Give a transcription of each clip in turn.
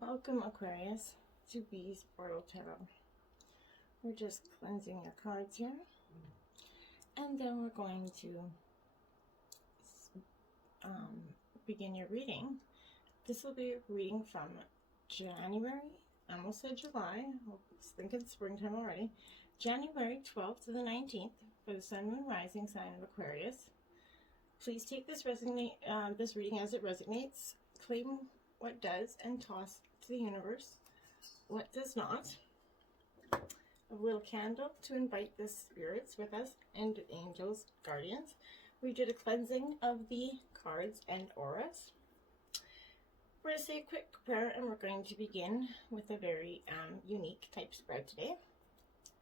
Welcome, Aquarius, to Bee's Portal Tarot. We're just cleansing your cards here, and then we're going to begin your reading. This will be a reading from January, I almost said July, I was thinking springtime already, January 12th to the 19th for the Sun, Moon, Rising sign of Aquarius. Please take this reading as it resonates. Claim what does and toss to the universe what does not. A little candle to invite the spirits with us and angels, guardians. We did a cleansing of the cards and auras. We're going to say a quick prayer, and we're going to begin with a very unique type spread today.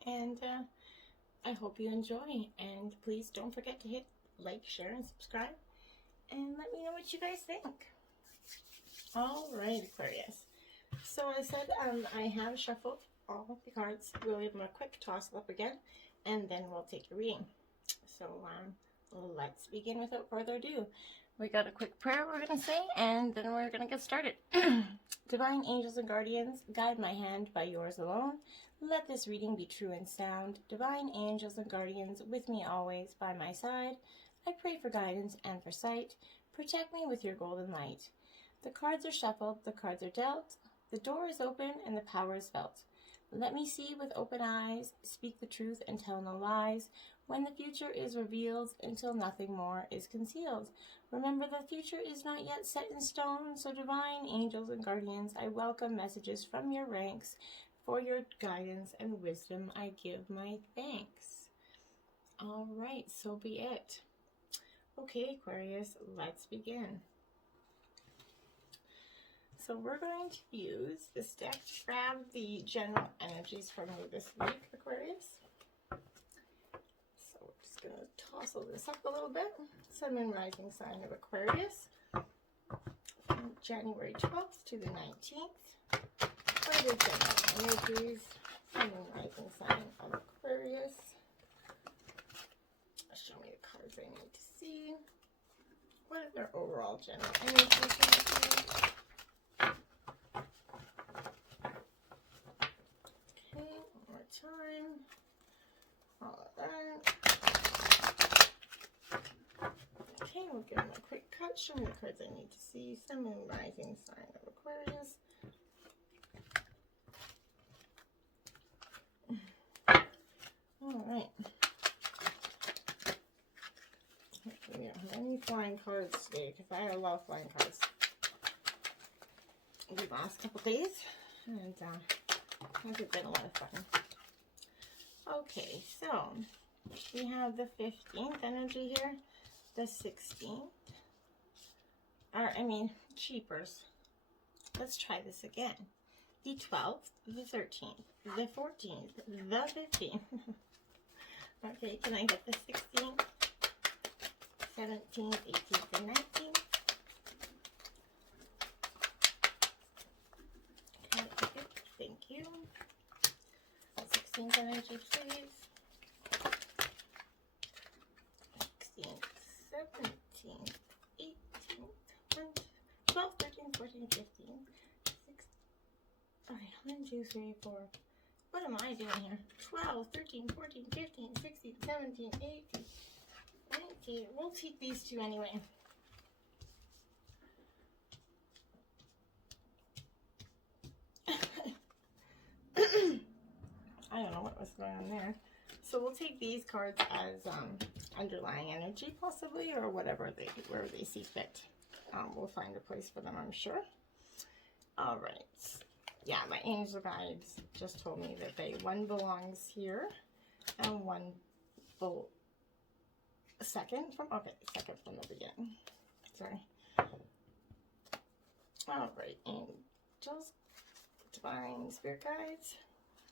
And I hope you enjoy, and please don't forget to hit like, share, and subscribe, and let me know what you guys think. All right, Aquarius. So I said I have shuffled all the cards. We'll give them a quick toss up again, and then we'll take a reading. So let's begin without further ado. We got a quick prayer we're going to say, and then we're going to get started. Divine angels and guardians, guide my hand by yours alone. Let this reading be true and sound. Divine angels and guardians, with me always by my side. I pray for guidance and for sight. Protect me with your golden light. The cards are shuffled, the cards are dealt, the door is open, and the power is felt. Let me see with open eyes, speak the truth and tell no lies, when the future is revealed, until nothing more is concealed. Remember, the future is not yet set in stone, so divine angels and guardians, I welcome messages from your ranks. For your guidance and wisdom, I give my thanks. All right, so be it. Okay, Aquarius, let's begin. So we're going to use this deck to grab the general energies from you this week, Aquarius. So we're just going to tousle this up a little bit. Sun, Moon, Rising sign of Aquarius. From January 12th to the 19th. For the general energies, Sun, Moon, Rising sign of Aquarius. Show me the cards I need to see. What are their overall general energies? Time. All of that. Okay, we'll give them a quick cut. Show me the cards I need to see. Sun, Moon, Rising sign of Aquarius. All right. We don't have any flying cards today because I love flying cards. The last couple days, and hasn't been a lot of fun. Okay, so we have the 15th energy here, the 16th, cheapers. Let's try this again. The 12th, the 13th, the 14th, the 15th. Okay, can I get the 16th, 17th, 18th, and 19th? Okay, thank you. 16th energy, please. 16th, 17th, 18th, 12th, 13th, 14th, 15th, 16th. Alright, 1, 2, 3, 4. What am I doing here? 12, 13, 14, 15, 16, 17, 18, 19. We'll take these two anyway. I don't know what was going on there. So we'll take these cards as underlying energy, possibly, or wherever they see fit. We'll find a place for them, I'm sure. All right. Yeah, my angel guides just told me that one belongs here, and one second from the beginning. Sorry. All right, angels, divine spirit guides.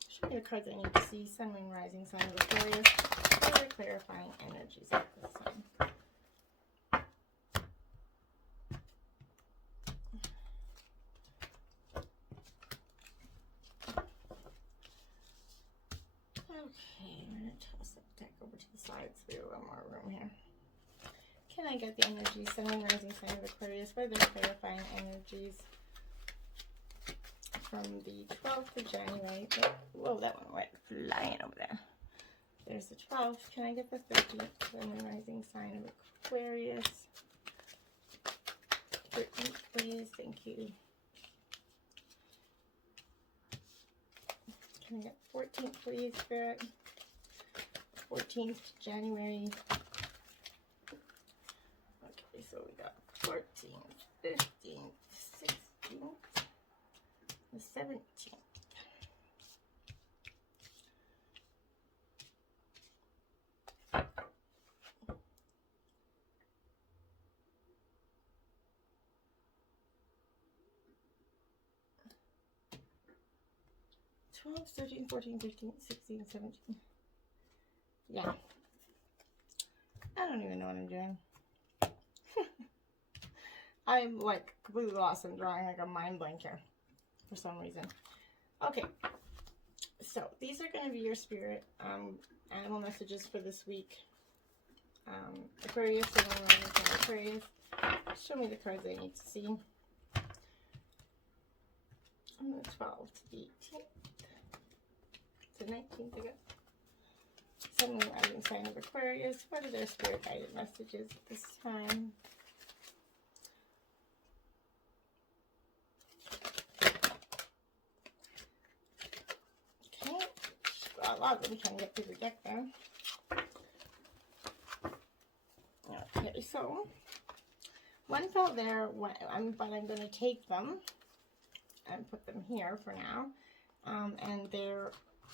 Show me the cards I need to see. Sun, Moon, Rising sign of Aquarius. Further clarifying energies at this time. Okay, I'm going to toss that deck over to the side so we have a little more room here. Can I get the energy? Sun, Moon, Rising sign of Aquarius. Further clarifying energies. from the 12th of January. Whoa, that one went flying over there. There's the 12th. Can I get the 13th? Sun and rising sign of Aquarius. 13th, please. Thank you. Can I get 14th, please, Spirit? 14th January. Okay, so we got 14th, 15th, 16th, the 17th. Twelve, 13, 14, 15, 16, 17. Yeah. I don't even know what I'm doing. I'm like completely lost in drawing, like a mind blank here for some reason. Okay. So these are going to be your spirit animal messages for this week. Aquarius, Aquarius. Show me the cards I need to see. From the 12th to the 18th. To the 19th, I guess. Sun and rising sign of Aquarius. What are their spirit guided messages at this time? Okay. Got a lot of them trying to get through the deck there. Okay, so one fell there, but I'm going to take them and put them here for now. And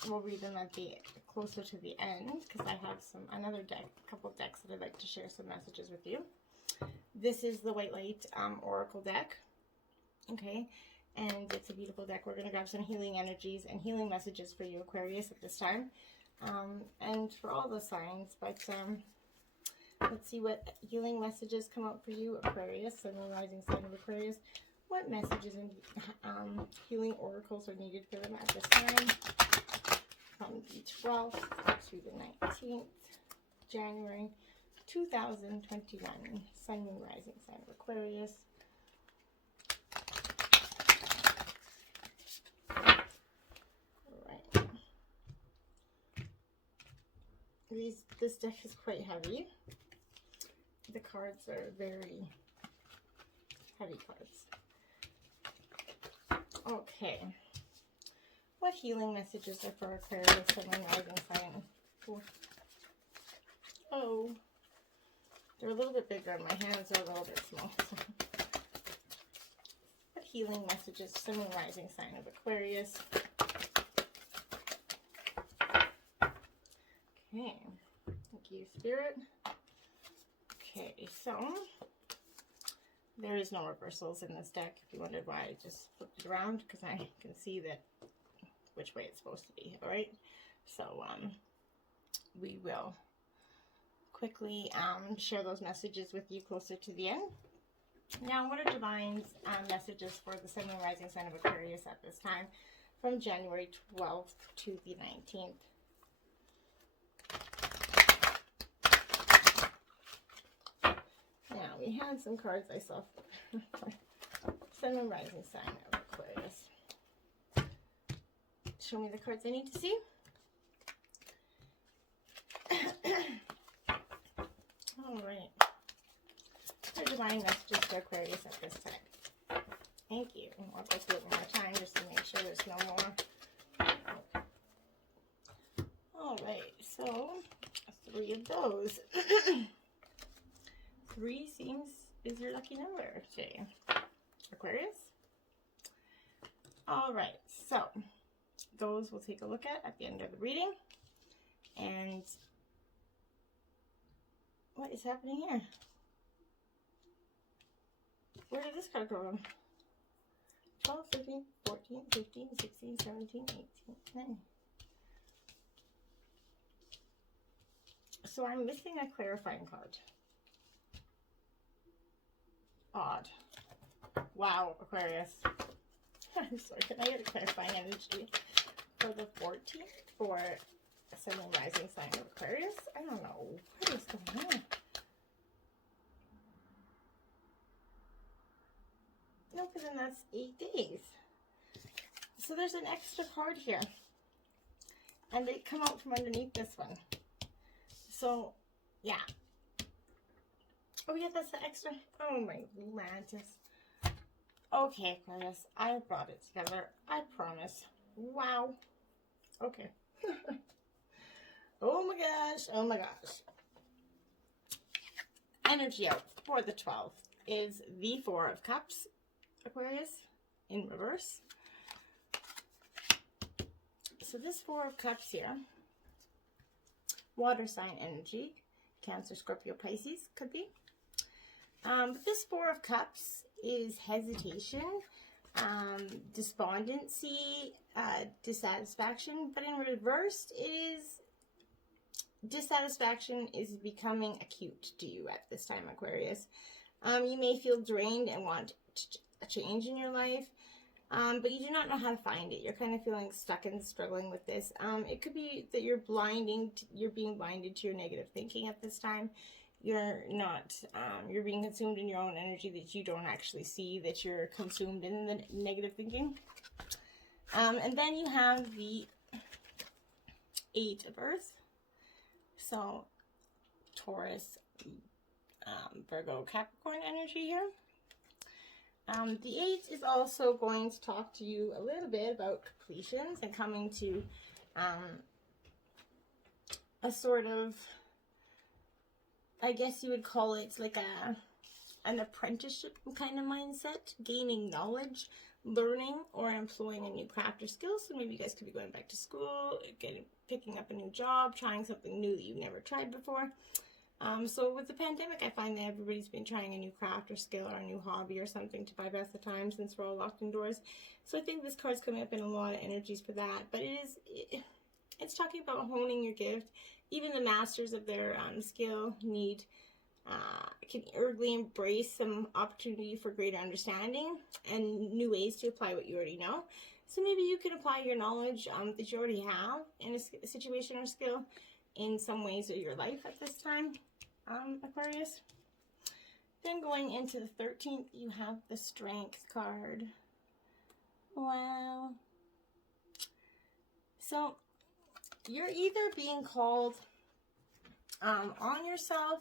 we'll read them at the closer to the end because I have another deck, a couple of decks that I'd like to share some messages with you. This is the White Light Oracle deck. Okay, and it's a beautiful deck. We're going to grab some healing energies and healing messages for you, Aquarius, at this time. And for all the signs, but let's see what healing messages come out for you, Aquarius, Sun and rising sign of Aquarius. What messages and healing oracles are needed for them at this time? From the 12th to the 19th, January 2021. Sun and rising sign of Aquarius. Alright. This deck is quite heavy. The cards are very heavy cards. Okay. What healing messages are for Aquarius, Sun and rising sign? Oh. They're a little bit bigger and my hands are a little bit small. So. What healing messages, Sun and rising sign of Aquarius? Okay. Thank you, Spirit. Okay, so there is no reversals in this deck. If you wondered why I just flipped it around, because I can see that which way it's supposed to be. All right, so we will quickly share those messages with you closer to the end. Now, what are Divine's messages for the Sun and rising sign of Aquarius at this time from January 12th to the 19th? Now, we had some cards I saw for Sun and rising sign of Aquarius. Show me the cards I need to see. All right. What are Divine messages for Aquarius at this time? Thank you. I'll go through it one more time just to make sure there's no more. All right. So, 3 of those. 3 is your lucky number today, Aquarius. All right, so those we'll take a look at the end of the reading. And what is happening here? Where did this card go from? 12, 13, 14, 15, 16, 17, 18, 19. So I'm missing a clarifying card. Odd. Wow, Aquarius. I'm sorry, can I get a clarifying energy for the 14th for Sun and rising sign of Aquarius? I don't know. What is going on? No, because then that's 8 days. So there's an extra card here. And they come out from underneath this one. So, yeah. Oh, yeah, that's the extra. Oh, my Atlantis. Okay, Aquarius, I brought it together. I promise. Wow. Okay. Oh, my gosh. Oh, my gosh. Energy out for the 12th is the Four of Cups, Aquarius, in reverse. So this Four of Cups here, water sign energy, Cancer, Scorpio, Pisces, could be. But this Four of Cups is hesitation, despondency, dissatisfaction, but in reverse, it is dissatisfaction is becoming acute to you at this time, Aquarius. You may feel drained and want a change in your life, but you do not know how to find it. You're kind of feeling stuck and struggling with this. It could be that you're being blinded to your negative thinking at this time. You're not, you're being consumed in your own energy that you don't actually see, that you're consumed in the negative thinking. And then you have the Eight of Earth. So, Taurus, Virgo, Capricorn energy here. The 8 is also going to talk to you a little bit about completions and coming to a sort of, I guess you would call it like an apprenticeship kind of mindset, gaining knowledge, learning, or employing a new craft or skill. So maybe you guys could be going back to school, picking up a new job, trying something new that you've never tried before. So with the pandemic, I find that everybody's been trying a new craft or skill or a new hobby or something to bypass the time since we're all locked indoors. So I think this card's coming up in a lot of energies for that. But it's talking about honing your gift. Even the masters of their skill can urgently embrace some opportunity for greater understanding and new ways to apply what you already know. So maybe you can apply your knowledge that you already have in a situation or skill in some ways of your life at this time, Aquarius. Then going into the 13th, you have the Strength card. Wow. So you're either being called on yourself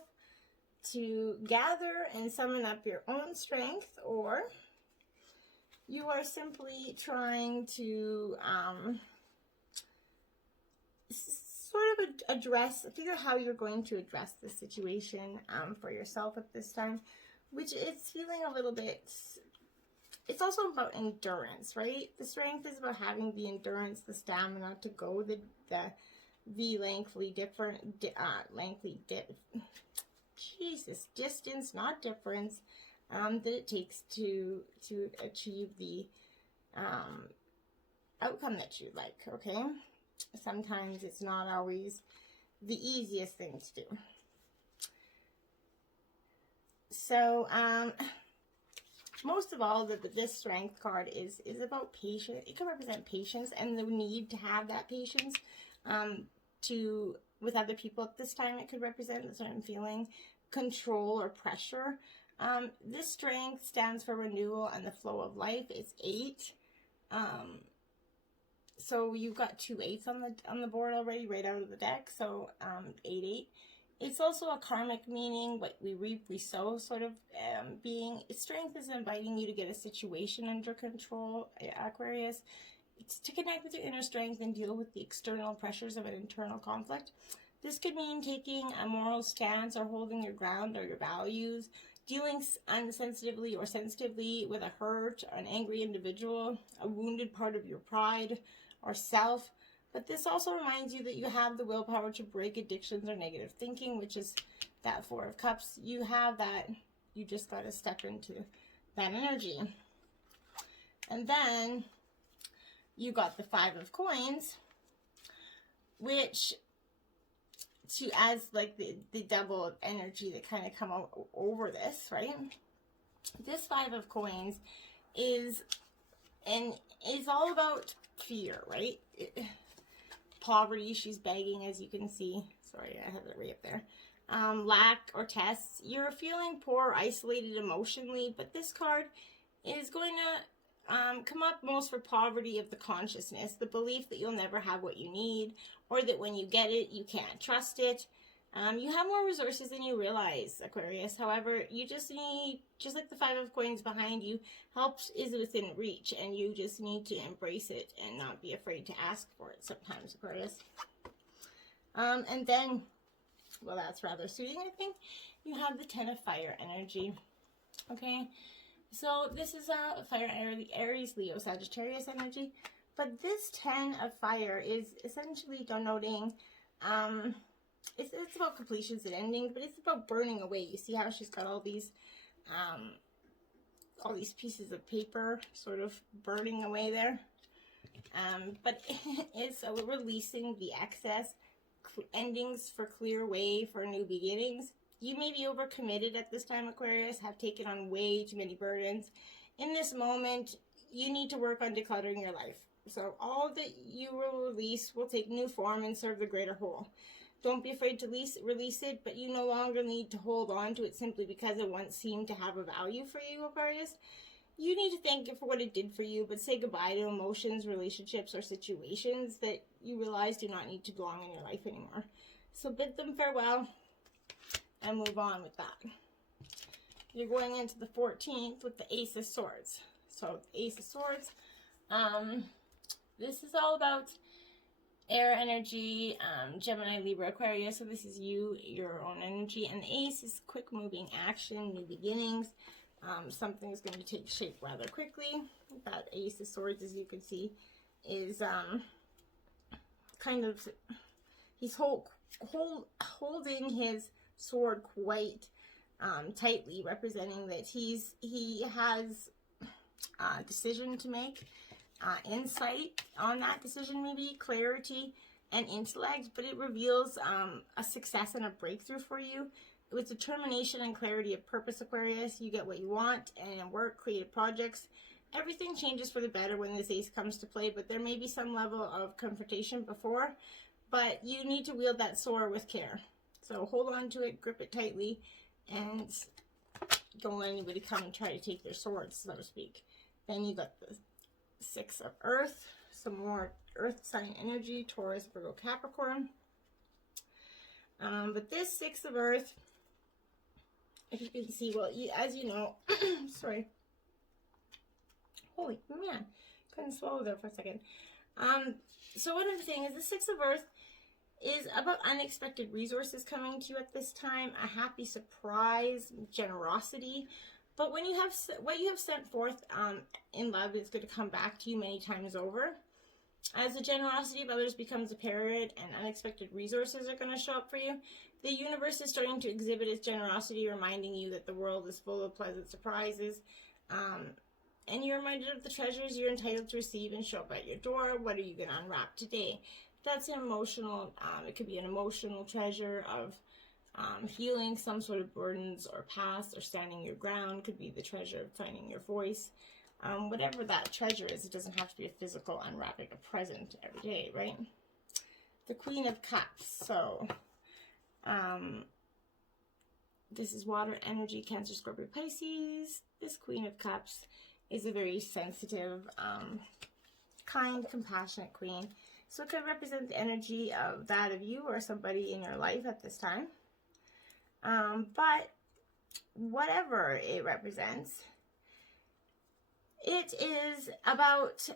to gather and summon up your own strength, or you are simply trying to sort of figure out how you're going to address the situation for yourself at this time, which is feeling a little bit, it's also about endurance, right? The strength is about having the endurance, the stamina to go the distance, not difference, that it takes to achieve the outcome that you'd like, okay? Sometimes it's not always the easiest thing to do. So, most of all, this Strength card is about patience. It can represent patience and the need to have that patience with other people at this time. It could represent a certain feeling, control or pressure. This Strength stands for renewal and the flow of life. It's 8. So you've got 2 8s on the board already, right out of the deck. So 8 8. It's also a karmic meaning, what we reap, we sow sort of being. Strength is inviting you to get a situation under control, Aquarius. It's to connect with your inner strength and deal with the external pressures of an internal conflict. This could mean taking a moral stance or holding your ground or your values, dealing unsensitively or sensitively with a hurt or an angry individual, a wounded part of your pride or self. But this also reminds you that you have the willpower to break addictions or negative thinking, which is that Four of Cups. You have that. You just got to step into that energy. And then you got the Five of Coins, which as like the double of energy that kind of come over this, right? This Five of Coins is all about fear, right? Poverty, she's begging, as you can see. Sorry, I have it right up there. Lack or tests. You're feeling poor, isolated emotionally, but this card is going to come up most for poverty of the consciousness, the belief that you'll never have what you need, or that when you get it, you can't trust it. You have more resources than you realize, Aquarius. However, you just need, just like the Five of Coins behind you, help is within reach, and you just need to embrace it and not be afraid to ask for it sometimes, Aquarius. And then, well, that's rather suiting, I think. You have the Ten of Fire energy. Okay, so this is a fire, Aries, Leo, Sagittarius energy. But this Ten of Fire is essentially denoting, it's about completions and endings, but it's about burning away. You see how she's got all these pieces of paper sort of burning away there. But it's releasing the excess, endings for clear way for new beginnings. You may be overcommitted at this time, Aquarius, have taken on way too many burdens. In this moment, you need to work on decluttering your life. So all that you will release will take new form and serve the greater whole. Don't be afraid to release it, but you no longer need to hold on to it simply because it once seemed to have a value for you, Aquarius. You need to thank it for what it did for you, but say goodbye to emotions, relationships, or situations that you realize do not need to belong in your life anymore. So bid them farewell and move on with that. You're going into the 14th with the Ace of Swords. So Ace of Swords, this is all about air energy, Gemini, Libra, Aquarius. So this is you, your own energy. And the Ace is quick moving action, new beginnings. Something is going to take shape rather quickly. That Ace of Swords, as you can see, is kind of, he's holding his sword quite tightly, representing that he has a decision to make, insight on that decision, maybe clarity and intellect, but it reveals a success and a breakthrough for you. With determination and clarity of purpose, Aquarius, you get what you want, and in work, creative projects, everything changes for the better when this ace comes to play, but there may be some level of confrontation before, but you need to wield that sword with care. So hold on to it, grip it tightly, and don't let anybody come and try to take their swords, so to speak. Then you got the Six of Earth, some more earth sign energy, Taurus, Virgo, Capricorn. But this Six of Earth, if you can see, well, as you know, sorry, holy man, couldn't swallow there for a second. So what I'm saying is the Six of Earth is about unexpected resources coming to you at this time, a happy surprise, generosity. But when you have what you have sent forth in love is going to come back to you many times over. As the generosity of others becomes apparent and unexpected resources are going to show up for you, the universe is starting to exhibit its generosity, reminding you that the world is full of pleasant surprises. And you're reminded of the treasures you're entitled to receive and show up at your door. What are you going to unwrap today? That's an emotional, it could be an emotional treasure of healing some sort of burdens or past, or standing your ground. Could be the treasure of finding your voice. Whatever that treasure is, it doesn't have to be a physical unwrapping a present every day, right? The Queen of Cups. So this is water energy, Cancer, Scorpio, Pisces. This Queen of Cups is a very sensitive, kind, compassionate queen. So it could represent the energy of that of you or somebody in your life at this time. But whatever it represents, it is about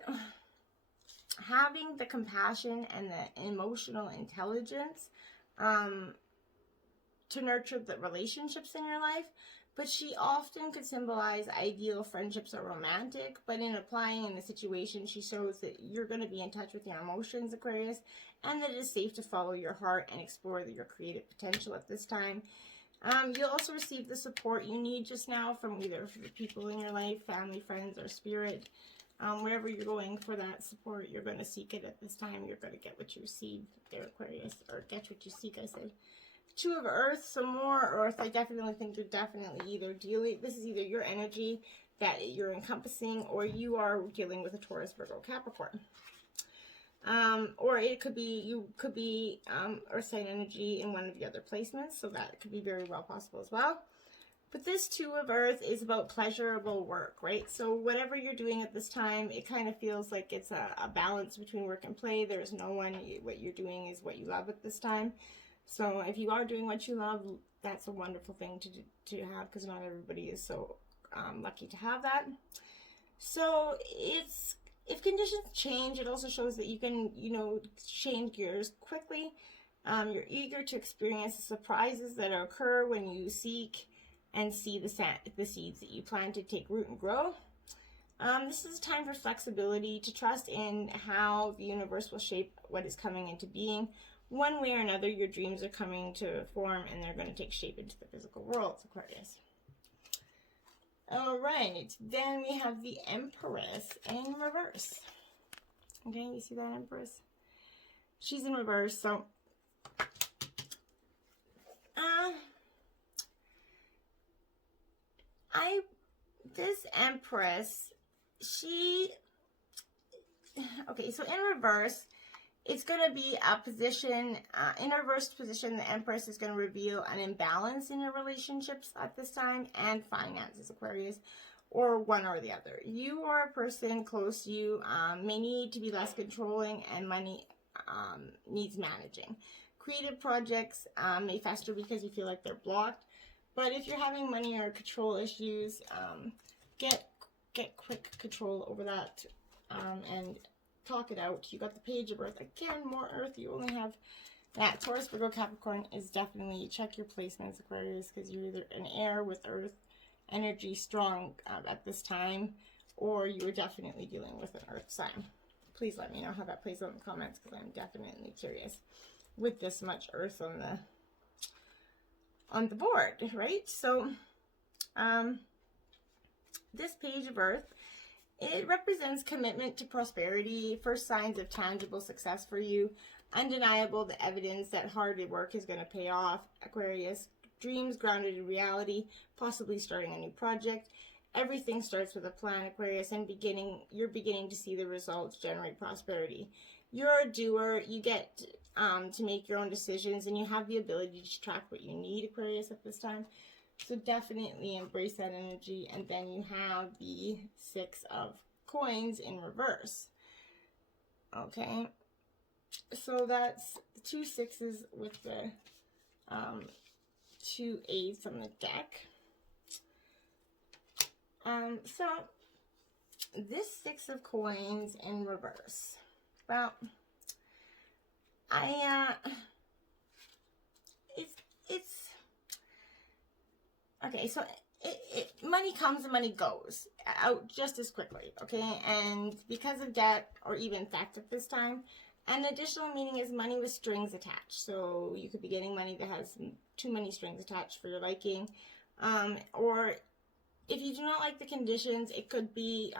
having the compassion and the emotional intelligence to nurture the relationships in your life. But she often could symbolize ideal friendships or romantic, but in applying in the situation, she shows that you're going to be in touch with your emotions, Aquarius, and that it is safe to follow your heart and explore your creative potential at this time. You'll also receive the support you need just now from either the people in your life, family, friends, or spirit. Wherever you're going for that support, you're going to seek it at this time. You're going to get what you receive there, Aquarius, or get what you seek, I said. Two of Earth, some more Earth. I definitely think you're definitely either dealing, this is either your energy that you're encompassing, or you are dealing with a Taurus, Virgo, Capricorn. Or it could be, you could be Earth sign energy in one of the other placements, so that could be very well possible as well. But this Two of Earth is about pleasurable work, right? So whatever you're doing at this time, it kind of feels like it's a balance between work and play. There's no one, what you're doing is what you love at this time. So if you are doing what you love, that's a wonderful thing to have, because not everybody is so lucky to have that. So if conditions change, it also shows that you can, change gears quickly. You're eager to experience the surprises that occur when you seek and see the seeds that you plant to take root and grow. This is a time for flexibility, to trust in how the universe will shape what is coming into being. One way or another, your dreams are coming to form, and they're going to take shape into the physical world, Aquarius. All right, then we have the Empress in reverse. Okay, you see that Empress? She's in reverse, so this Empress, okay, so in reverse, it's going to be a position, in a reversed position, the Empress is going to reveal an imbalance in your relationships at this time, and finances, Aquarius, or one or the other. You or a person close to you may need to be less controlling, and money needs managing. Creative projects may fester because you feel like they're blocked. But if you're having money or control issues, get quick control over that and talk it out. You got the Page of Earth. Again, more Earth. You only have that. Taurus, Virgo, Capricorn is definitely, check your placements, Aquarius, because you're either an air with Earth energy strong at this time, or you are definitely dealing with an Earth sign. Please let me know how that plays out in the comments, because I'm definitely curious with this much Earth on the board, right? So this Page of Earth, it represents commitment to prosperity, first signs of tangible success for you, undeniable the evidence that hard work is going to pay off, Aquarius, dreams grounded in reality, possibly starting a new project. Everything starts with a plan, Aquarius, and you're beginning to see the results generate prosperity. You're a doer. You get to make your own decisions, and you have the ability to track what you need, Aquarius, at this time. So definitely embrace that energy. And then you have the Six of Coins in reverse. Okay. So that's the 2 6s with the 2 8s on the deck. So this 6 of Coins in reverse. Well, it's okay. So money comes and money goes out just as quickly. Okay, and because of debt or even theft at this time, an additional meaning is money with strings attached. So you could be getting money that has too many strings attached for your liking, or if you do not like the conditions, it could be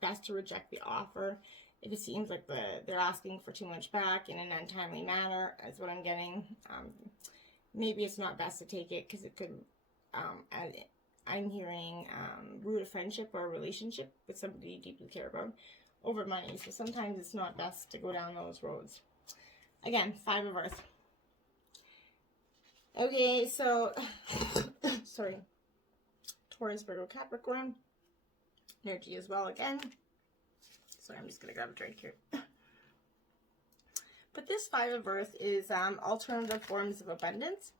best to reject the offer. If it seems like they're asking for too much back in an untimely manner, is what I'm getting. Maybe it's not best to take it, because it could, I'm hearing, root a friendship or a relationship with somebody you deeply care about over money. So sometimes it's not best to go down those roads. Again, 5 of Earth. Okay, so, sorry. Taurus, Virgo, Capricorn. Energy as well again. Sorry, I'm just going to grab a drink here. But this 5 of Earth is alternative forms of abundance.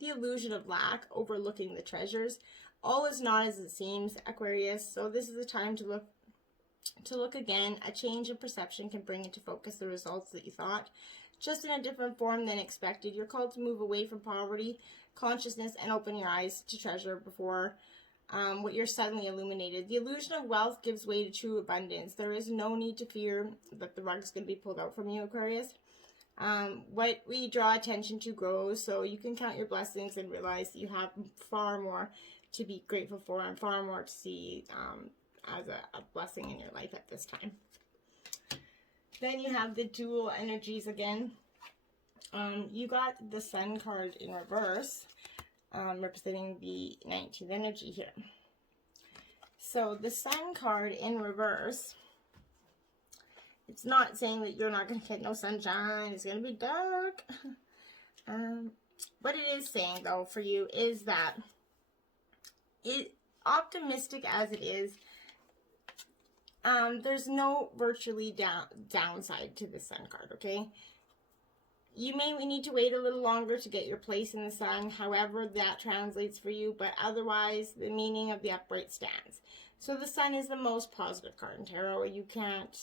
The illusion of lack, overlooking the treasures. All is not as it seems, Aquarius. So this is a time to look again. A change in perception can bring into focus the results that you thought, just in a different form than expected. You're called to move away from poverty, consciousness, and open your eyes to treasure before what you're suddenly illuminated. The illusion of wealth gives way to true abundance. There is no need to fear that the rug is going to be pulled out from you, Aquarius. What we draw attention to grows, so you can count your blessings and realize that you have far more to be grateful for and far more to see as a blessing in your life at this time. Then you have the dual energies again. You got the Sun card in reverse, representing the 19th energy here. So the Sun card in reverse, it's not saying that you're not going to get no sunshine, it's going to be dark. what it is saying, though, for you is that optimistic as it is, there's no virtually downside to the Sun card, okay? You may need to wait a little longer to get your place in the Sun, however that translates for you, but otherwise, the meaning of the upright stands. So the Sun is the most positive card in tarot. You can't,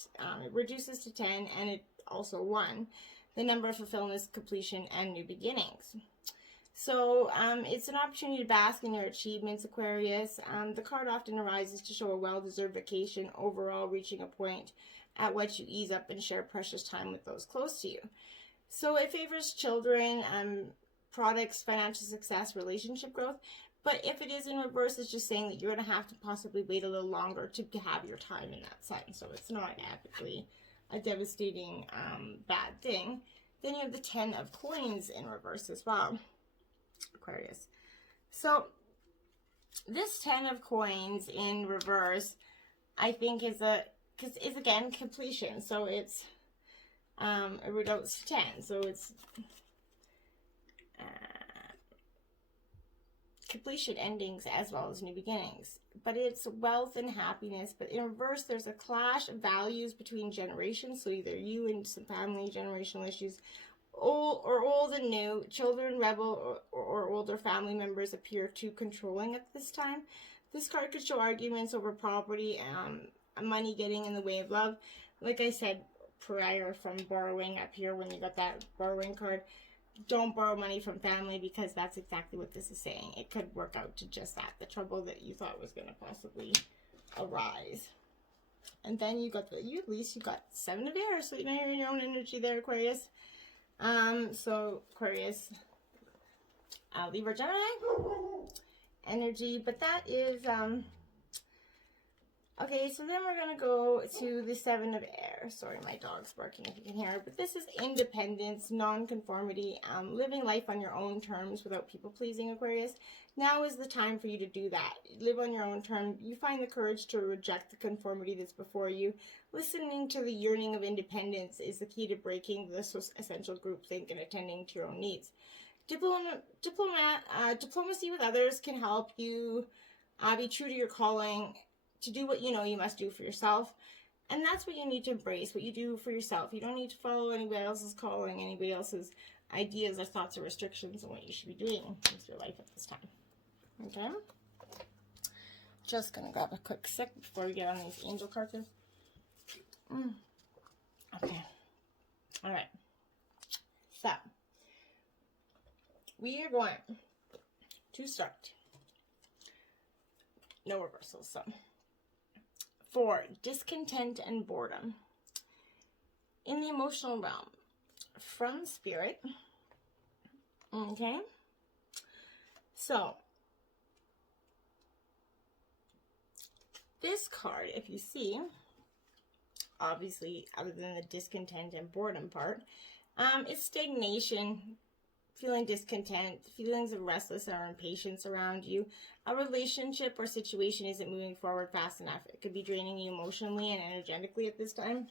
it reduces to 10, and it also 1. The number of fulfillment, completion, and new beginnings. So it's an opportunity to bask in your achievements, Aquarius. The card often arises to show a well-deserved vacation, overall reaching a point at which you ease up and share precious time with those close to you. So it favors children, products, financial success, relationship growth. But if it is in reverse, it's just saying that you're going to have to possibly wait a little longer to have your time in that Sun. So it's not epically a devastating bad thing. Then you have the 10 of coins in reverse as well, Aquarius. So this 10 of coins in reverse, I think is again completion. So it's it reduces to 10. So it's completion, endings, as well as new beginnings. But it's wealth and happiness. But in reverse, there's a clash of values between generations. So either you and some family generational issues, old and new, children, rebel, or older family members appear too controlling at this time. This card could show arguments over property, money getting in the way of love. Like I said prior, from borrowing up here when you got that borrowing card, don't borrow money from family, because that's exactly what this is saying. It could work out to just that, the trouble that you thought was going to possibly arise. And then you got at least you got 7 of air, so you know you're in your own energy there, Aquarius. So Aquarius, Libra, Gemini energy, but that is okay. So then we're gonna go to the 7 of air. Sorry, my dog's barking if you can hear. But this is independence, non-conformity, living life on your own terms without people pleasing, Aquarius. Now is the time for you to do that. Live on your own terms. You find the courage to reject the conformity that's before you. Listening to the yearning of independence is the key to breaking this essential groupthink and attending to your own needs. Diplomacy with others can help you be true to your calling, to do what you know you must do for yourself. And that's what you need to embrace, what you do for yourself. You don't need to follow anybody else's calling, anybody else's ideas or thoughts or restrictions on what you should be doing with your life at this time. Okay? Just going to grab a quick sip before we get on these angel cards. Okay. All right. So, we are going to start. No reversals, so. For discontent and boredom. In the emotional realm, from Spirit. Okay. So, this card, if you see, obviously, other than the discontent and boredom part, it's stagnation, feeling discontent, feelings of restless or impatience around you. A relationship or situation isn't moving forward fast enough. It could be draining you emotionally and energetically at this time.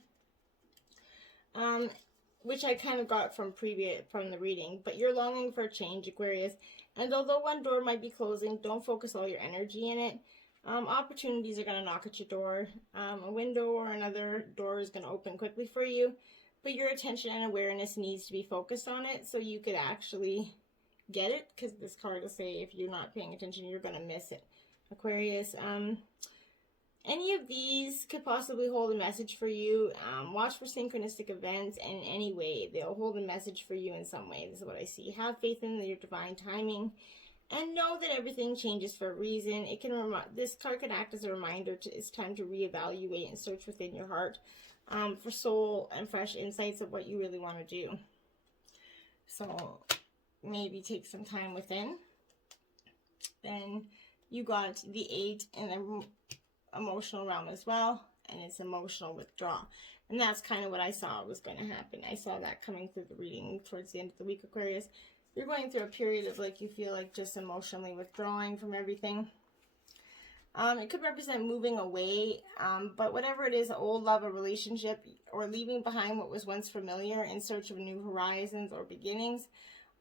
Which I kind of got from the reading. But you're longing for a change, Aquarius. And although one door might be closing, don't focus all your energy in it. Opportunities are going to knock at your door. A window or another door is going to open quickly for you. But your attention and awareness needs to be focused on it so you could actually get it. Because this card will say if you're not paying attention, you're going to miss it. Aquarius, any of these could possibly hold a message for you. Watch for synchronistic events in any way. They'll hold a message for you in some way. This is what I see. Have faith in your divine timing. And know that everything changes for a reason. It can this card can act as a reminder it's time to reevaluate and search within your heart for soul and fresh insights of what you really want to do. So maybe take some time within. Then you got the 8 in the emotional realm as well, and it's emotional withdrawal. And that's kind of what I saw was going to happen. I saw that coming through the reading towards the end of the week, Aquarius. You're going through a period of like you feel like just emotionally withdrawing from everything. It could represent moving away, but whatever it is, old love, a relationship, or leaving behind what was once familiar in search of new horizons or beginnings.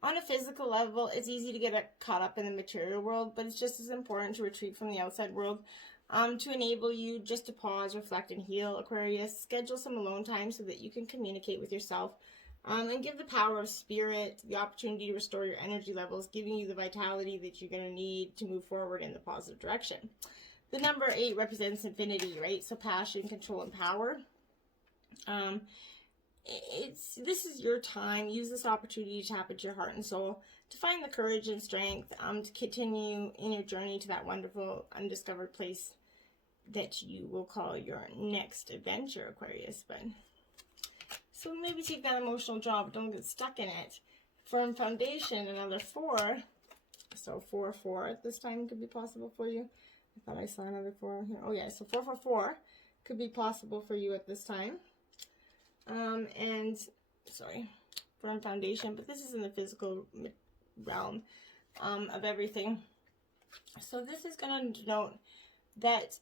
On a physical level, it's easy to get caught up in the material world, but it's just as important to retreat from the outside world to enable you just to pause, reflect, and heal. Aquarius, schedule some alone time so that you can communicate with yourself and give the power of spirit the opportunity to restore your energy levels, giving you the vitality that you're going to need to move forward in the positive direction. The number 8 represents infinity, right? So passion, control, and power. This is your time. Use this opportunity to tap into your heart and soul to find the courage and strength to continue in your journey to that wonderful undiscovered place that you will call your next adventure, Aquarius. But so maybe take that emotional job. Don't get stuck in it. Firm foundation, another 4. So 4 this time could be possible for you. I thought I saw another 4 here. Oh yeah, so 4 could be possible for you at this time. And sorry, firm foundation, but this is in the physical realm of everything. So this is going to denote that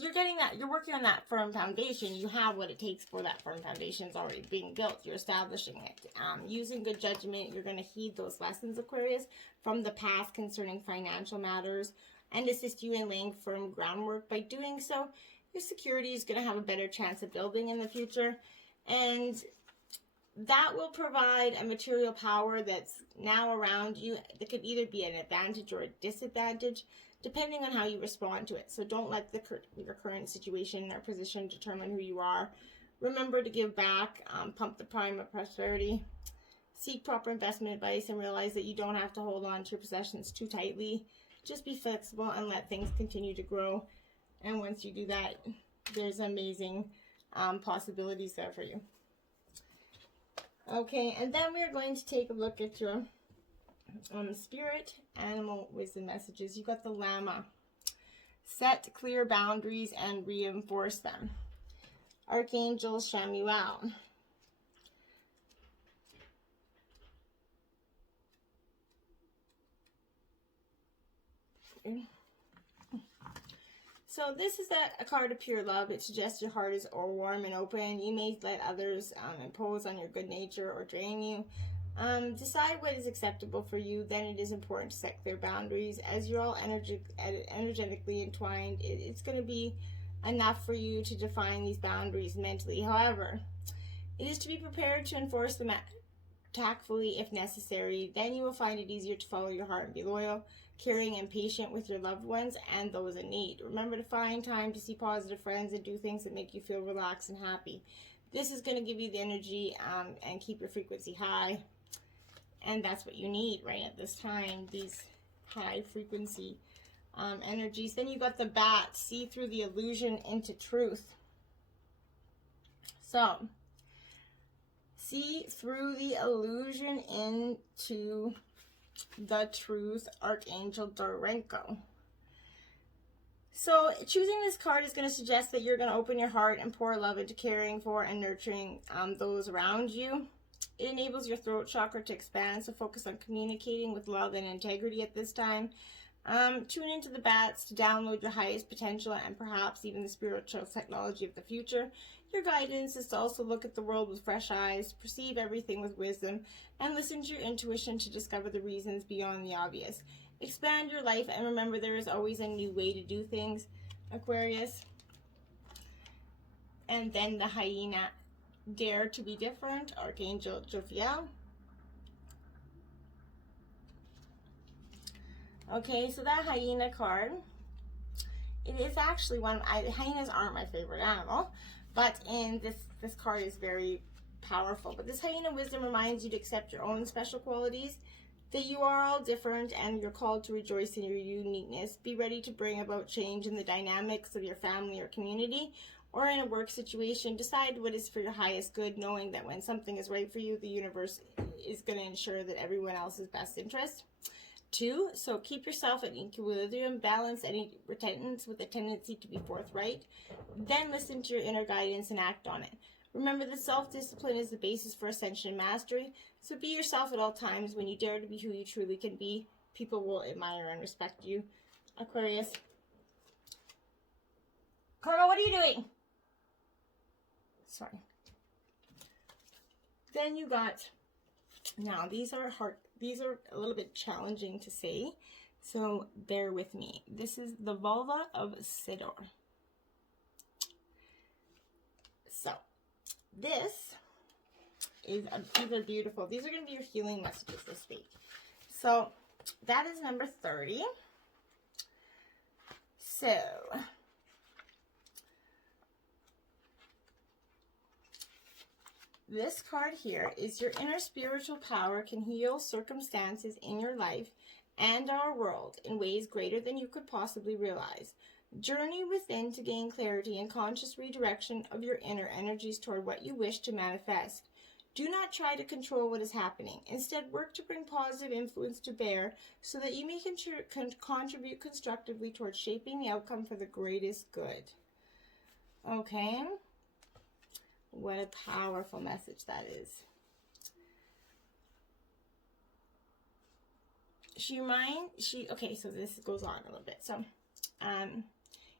you're getting that, you're working on that firm foundation. You have what it takes for that firm foundation. It's already being built. You're establishing it. Using good judgment, you're going to heed those lessons, Aquarius, from the past concerning financial matters and assist you in laying firm groundwork. By doing so, your security is going to have a better chance of building in the future. And that will provide a material power that's now around you that could either be an advantage or a disadvantage, depending on how you respond to it. So don't let your current situation or position determine who you are. Remember to give back, pump the prime of prosperity, seek proper investment advice, and realize that you don't have to hold on to your possessions too tightly. Just be flexible and let things continue to grow. And once you do that, there's amazing possibilities there for you. Okay, and then we're going to take a look at your spirit, animal, wisdom messages. You got the llama. Set clear boundaries and reinforce them. Archangel Shamuel. So this is a card of pure love. It suggests your heart is warm and open. You may let others impose on your good nature or drain you. Decide what is acceptable for you. Then it is important to set clear boundaries. As you're all energetically entwined, it's going to be enough for you to define these boundaries mentally. However, it is to be prepared to enforce them tactfully if necessary. Then you will find it easier to follow your heart and be loyal, caring, and patient with your loved ones and those in need. Remember to find time to see positive friends and do things that make you feel relaxed and happy. This is going to give you the energy and keep your frequency high. And that's what you need right at this time, these high frequency energies. Then you got the bat, see through the illusion into truth. So, see through the illusion into the truth, Archangel Dorenko. So choosing this card is going to suggest that you're going to open your heart and pour love into caring for and nurturing those around you. It enables your throat chakra to expand, so focus on communicating with love and integrity at this time. Tune into the bats to download your highest potential and perhaps even the spiritual technology of the future. Your guidance is to also look at the world with fresh eyes, perceive everything with wisdom, and listen to your intuition to discover the reasons beyond the obvious. Expand your life and remember there is always a new way to do things, Aquarius. And then the hyena, dare to be different, Archangel Jophiel. Okay, so that hyena card, it is actually hyenas aren't my favorite animal, but in this card is very powerful. But this hyena wisdom reminds you to accept your own special qualities, that you are all different and you're called to rejoice in your uniqueness. Be ready to bring about change in the dynamics of your family or community or in a work situation. Decide what is for your highest good, knowing that when something is right for you, the universe is going to ensure that everyone else's best interest. 2, so keep yourself in equilibrium, balance any repentance with a tendency to be forthright. Then listen to your inner guidance and act on it. Remember that self-discipline is the basis for ascension and mastery, so be yourself at all times. When you dare to be who you truly can be, people will admire and respect you. Aquarius. Karma, what are you doing? Sorry. Then you got, now these are a little bit challenging to say, so bear with me. This is the vulva of Sidor. So this is, these are beautiful. These are going to be your healing messages this week. So that is number 30. So this card here is your inner spiritual power can heal circumstances in your life and our world in ways greater than you could possibly realize. Journey within to gain clarity and conscious redirection of your inner energies toward what you wish to manifest. Do not try to control what is happening. Instead, work to bring positive influence to bear so that you may contribute constructively towards shaping the outcome for the greatest good. Okay? What a powerful message that is. Okay, so this goes on a little bit. So,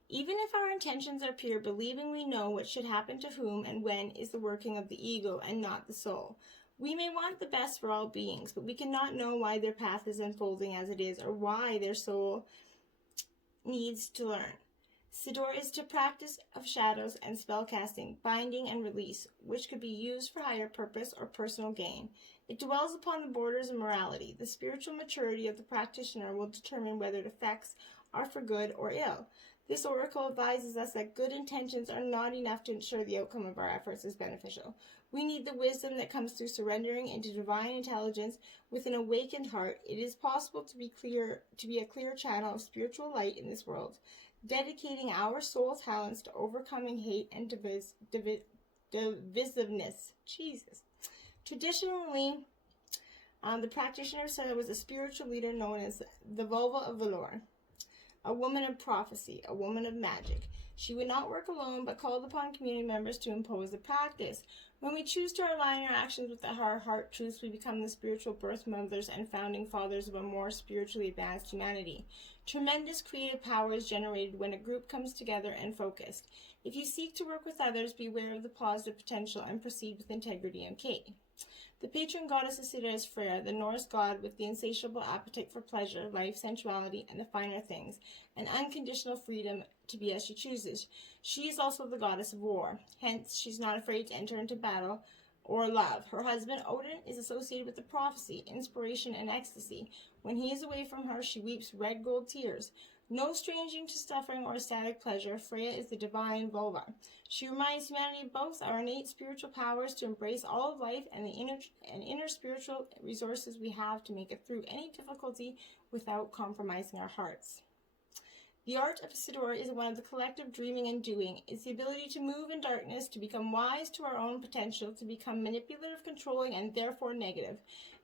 even if our intentions are pure, believing we know what should happen to whom and when is the working of the ego and not the soul. We may want the best for all beings, but we cannot know why their path is unfolding as it is or why their soul needs to learn. Sidor is to practice of shadows and spellcasting, binding and release, which could be used for higher purpose or personal gain. It dwells upon the borders of morality. The spiritual maturity of the practitioner will determine whether its effects are for good or ill. This oracle advises us that good intentions are not enough to ensure the outcome of our efforts is beneficial. We need the wisdom that comes through surrendering into divine intelligence with an awakened heart. It is possible to be a clear channel of spiritual light in this world, dedicating our soul talents to overcoming hate and divisiveness. Jesus. Traditionally, the practitioner said it was a spiritual leader known as the vulva of Valor, a woman of prophecy, a woman of magic. She would not work alone, but called upon community members to impose the practice. When we choose to align our actions with our heart truths, we become the spiritual birth mothers and founding fathers of a more spiritually advanced humanity. Tremendous creative power is generated when a group comes together and focused. If you seek to work with others, beware of the positive potential and proceed with integrity and care. The patron goddess of Sidor is Freya, the Norse god with the insatiable appetite for pleasure, life, sensuality, and the finer things, and unconditional freedom to be as she chooses. She is also the goddess of war. Hence, she's not afraid to enter into battle or love. Her husband, Odin, is associated with the prophecy, inspiration, and ecstasy. When he is away from her, she weeps red gold tears. No stranging to suffering or ecstatic pleasure, Freya is the divine vulva. She reminds humanity of both our innate spiritual powers to embrace all of life and the inner spiritual resources we have to make it through any difficulty without compromising our hearts. The art of Sidor is one of the collective dreaming and doing. It's the ability to move in darkness, to become wise to our own potential, to become manipulative, controlling, and therefore negative,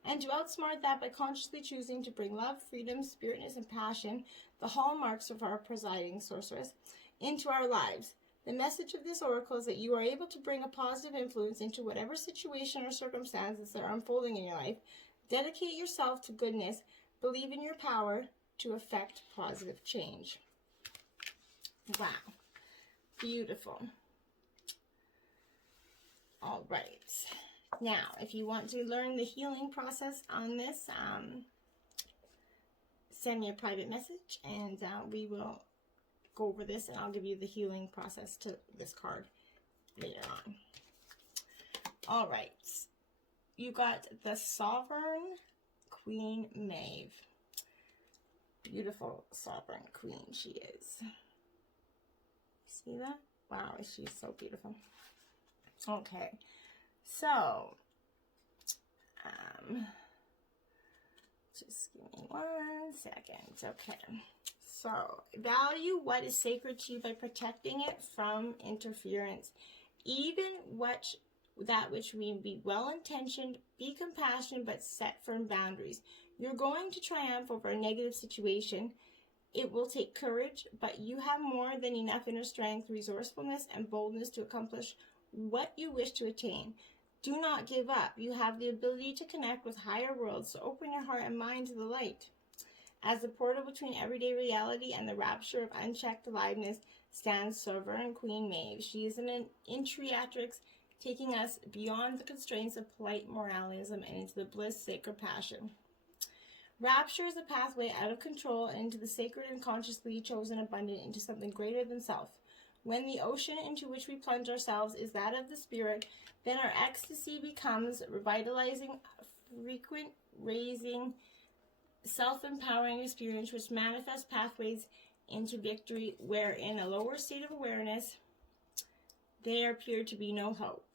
and to outsmart that by consciously choosing to bring love, freedom, spiritness, and passion, the hallmarks of our presiding sorceress, into our lives. The message of this oracle is that you are able to bring a positive influence into whatever situation or circumstances that are unfolding in your life. Dedicate yourself to goodness. Believe in your power to affect positive change. Wow. Beautiful. All right. Now, if you want to learn the healing process on this, send me a private message and we will go over this and I'll give you the healing process to this card later on. All right. You got the Sovereign Queen Maeve. Beautiful Sovereign Queen she is. See that? Wow, she's so beautiful. Okay. So, just give me 1 second. Okay. So, value what is sacred to you by protecting it from interference. Even that which may be well-intentioned, be compassionate, but set firm boundaries. You're going to triumph over a negative situation. It will take courage, but you have more than enough inner strength, resourcefulness, and boldness to accomplish what you wish to attain. Do not give up. You have the ability to connect with higher worlds, so open your heart and mind to the light. As the portal between everyday reality and the rapture of unchecked aliveness stands Sovereign Queen Maeve. She is an intriatrix, taking us beyond the constraints of polite moralism and into the bliss sacred passion. Rapture is a pathway out of control and into the sacred and consciously chosen abundant, into something greater than self. When the ocean into which we plunge ourselves is that of the spirit, then our ecstasy becomes revitalizing, frequent, raising, self-empowering experience which manifests pathways into victory, where in a lower state of awareness there appear to be no hope.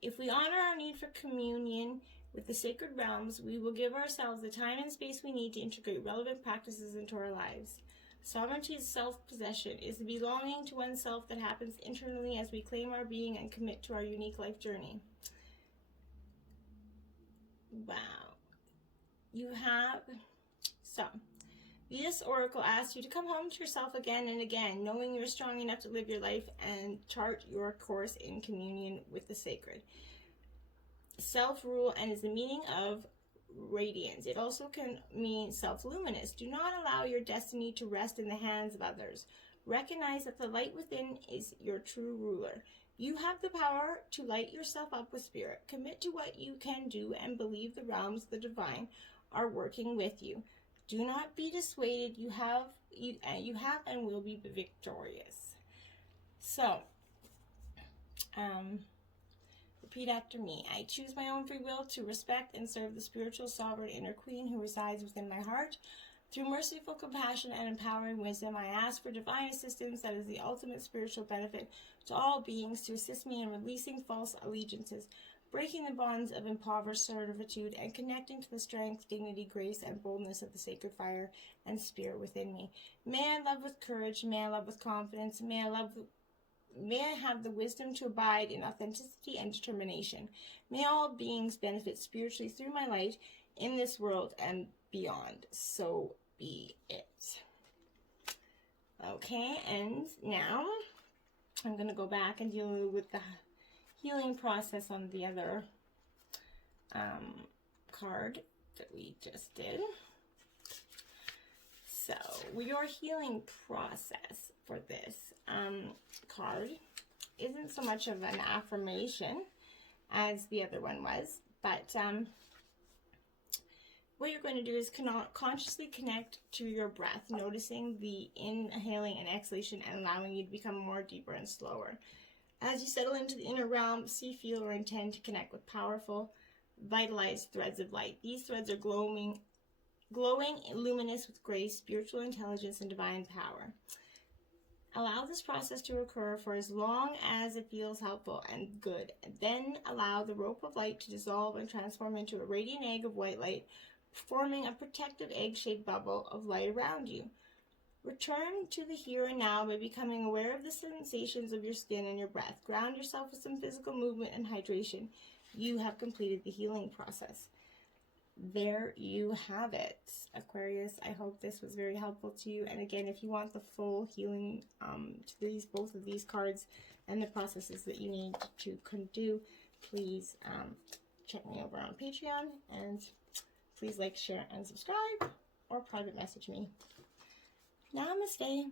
If we honor our need for communion with the sacred realms, we will give ourselves the time and space we need to integrate relevant practices into our lives. Sovereignty is self-possession, is the belonging to oneself that happens internally as we claim our being and commit to our unique life journey. Wow. This oracle asks you to come home to yourself again and again, knowing you're strong enough to live your life and chart your course in communion with the sacred. Self-rule and is the meaning of radiance. It also can mean self-luminous. Do not allow your destiny to rest in the hands of others. Recognize that the light within is your true ruler. You have the power to light yourself up with spirit. Commit to what you can do and believe the realms of the divine are working with you. Do not be dissuaded. You have and will be victorious. So, repeat after me. I choose my own free will to respect and serve the spiritual sovereign inner queen who resides within my heart. Through merciful compassion and empowering wisdom, I ask for divine assistance that is the ultimate spiritual benefit to all beings, to assist me in releasing false allegiances, breaking the bonds of impoverished servitude, and connecting to the strength, dignity, grace, and boldness of the sacred fire and spirit within me. May I love with courage, may I love with confidence, may I have the wisdom to abide in authenticity and determination. May all beings benefit spiritually through my light in this world and beyond. So be it. Okay, and now I'm going to go back and deal with the healing process on the other card that we just did. So, your healing process for this card isn't so much of an affirmation as the other one was, but what you're going to do is consciously connect to your breath, noticing the inhaling and exhalation and allowing you to become more deeper and slower. As you settle into the inner realm, see, feel, or intend to connect with powerful, vitalized threads of light. These threads are glowing, luminous with grace, spiritual intelligence, and divine power. Allow this process to occur for as long as it feels helpful and good. Then allow the rope of light to dissolve and transform into a radiant egg of white light, forming a protective egg-shaped bubble of light around you. Return to the here and now by becoming aware of the sensations of your skin and your breath. Ground yourself with some physical movement and hydration. You have completed the healing process. There you have it, Aquarius. I hope this was very helpful to you. And again, if you want the full healing to both of these cards and the processes that you need to do, please check me over on Patreon. And please like, share, and subscribe, or private message me. Namaste.